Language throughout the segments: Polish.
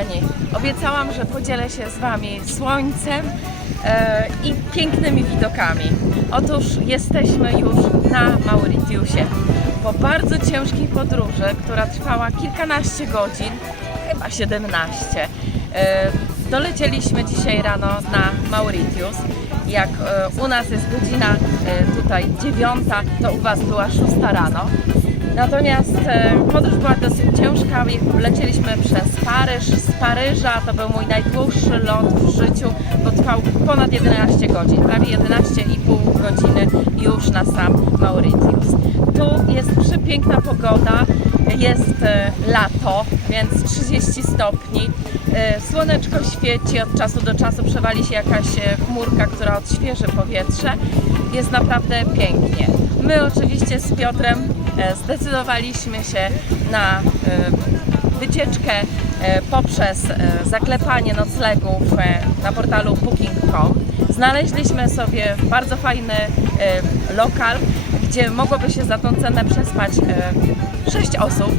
Kochani, obiecałam, że podzielę się z Wami słońcem e, i pięknymi widokami. Otóż jesteśmy już na Mauritiusie. Po bardzo ciężkiej podróży, która trwała kilkanaście godzin, chyba 17, e, dolecieliśmy dzisiaj rano na Mauritius. Jak e, u nas jest godzina e, tutaj dziewiąta, to u Was była szósta rano. Natomiast podróż była dosyć ciężka. Lecieliśmy przez Paryż. Paryża to był mój najdłuższy lot w życiu, bo trwał ponad 11 godzin, prawie 11,5 godziny już na sam Mauritius. Tu jest przepiękna pogoda, jest e, lato, więc 30 stopni. E, Słoneczko świeci, od czasu do czasu przewali się jakaś e, chmurka, która odświeży powietrze. Jest naprawdę pięknie. My oczywiście z Piotrem zdecydowaliśmy się na wycieczkę poprzez e, zaklepanie noclegów e, na portalu booking.com. Znaleźliśmy sobie bardzo fajny e, lokal, gdzie mogłoby się za tą cenę przespać e, 6 osób.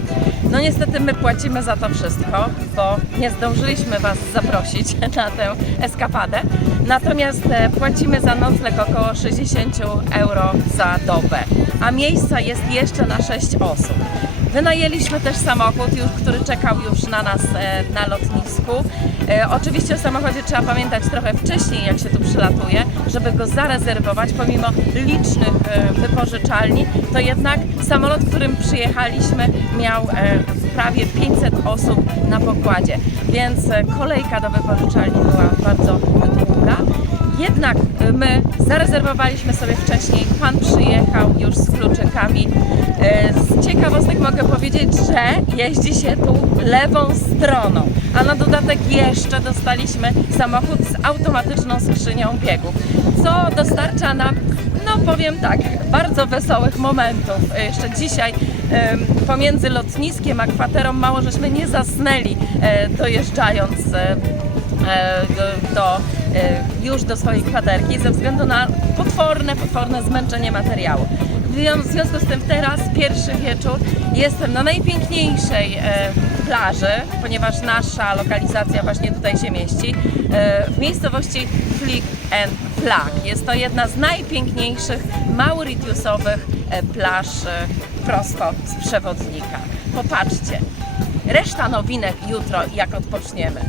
No niestety my płacimy za to wszystko, bo nie zdążyliśmy Was zaprosić na tę eskapadę. Natomiast e, płacimy za nocleg około 60 euro za dobę, a miejsca jest jeszcze na 6 osób. Wynajęliśmy też samochód, już, który czekał już na nas e, na lotnisku. Oczywiście o samochodzie trzeba pamiętać trochę wcześniej, jak się tu przylatuje, żeby go zarezerwować. Pomimo licznych e, wypożyczalni, to jednak samolot, którym przyjechaliśmy, miał e, prawie 500 osób na pokładzie, więc e, kolejka do wypożyczalni była bardzo długa. Jednak my zarezerwowaliśmy sobie wcześniej, pan przyjechał już z kluczykami. Z ciekawostek mogę powiedzieć, że jeździ się tu lewą stroną, a na dodatek jeszcze dostaliśmy samochód z automatyczną skrzynią biegów, co dostarcza nam, no powiem tak, bardzo wesołych momentów. E, Jeszcze dzisiaj pomiędzy lotniskiem a kwaterą mało żeśmy nie zasnęli e, dojeżdżając e, do, już do swojej kwaterki ze względu na potworne, potworne zmęczenie materiału. W zwią- w związku z tym teraz, pierwszy wieczór, jestem na najpiękniejszej plaży, ponieważ nasza lokalizacja właśnie tutaj się mieści, e, w miejscowości Flick and Flag. Jest to jedna z najpiękniejszych mauritiusowych e, plaż e, prosto z przewodnika. Popatrzcie. Reszta nowinek jutro, jak odpoczniemy.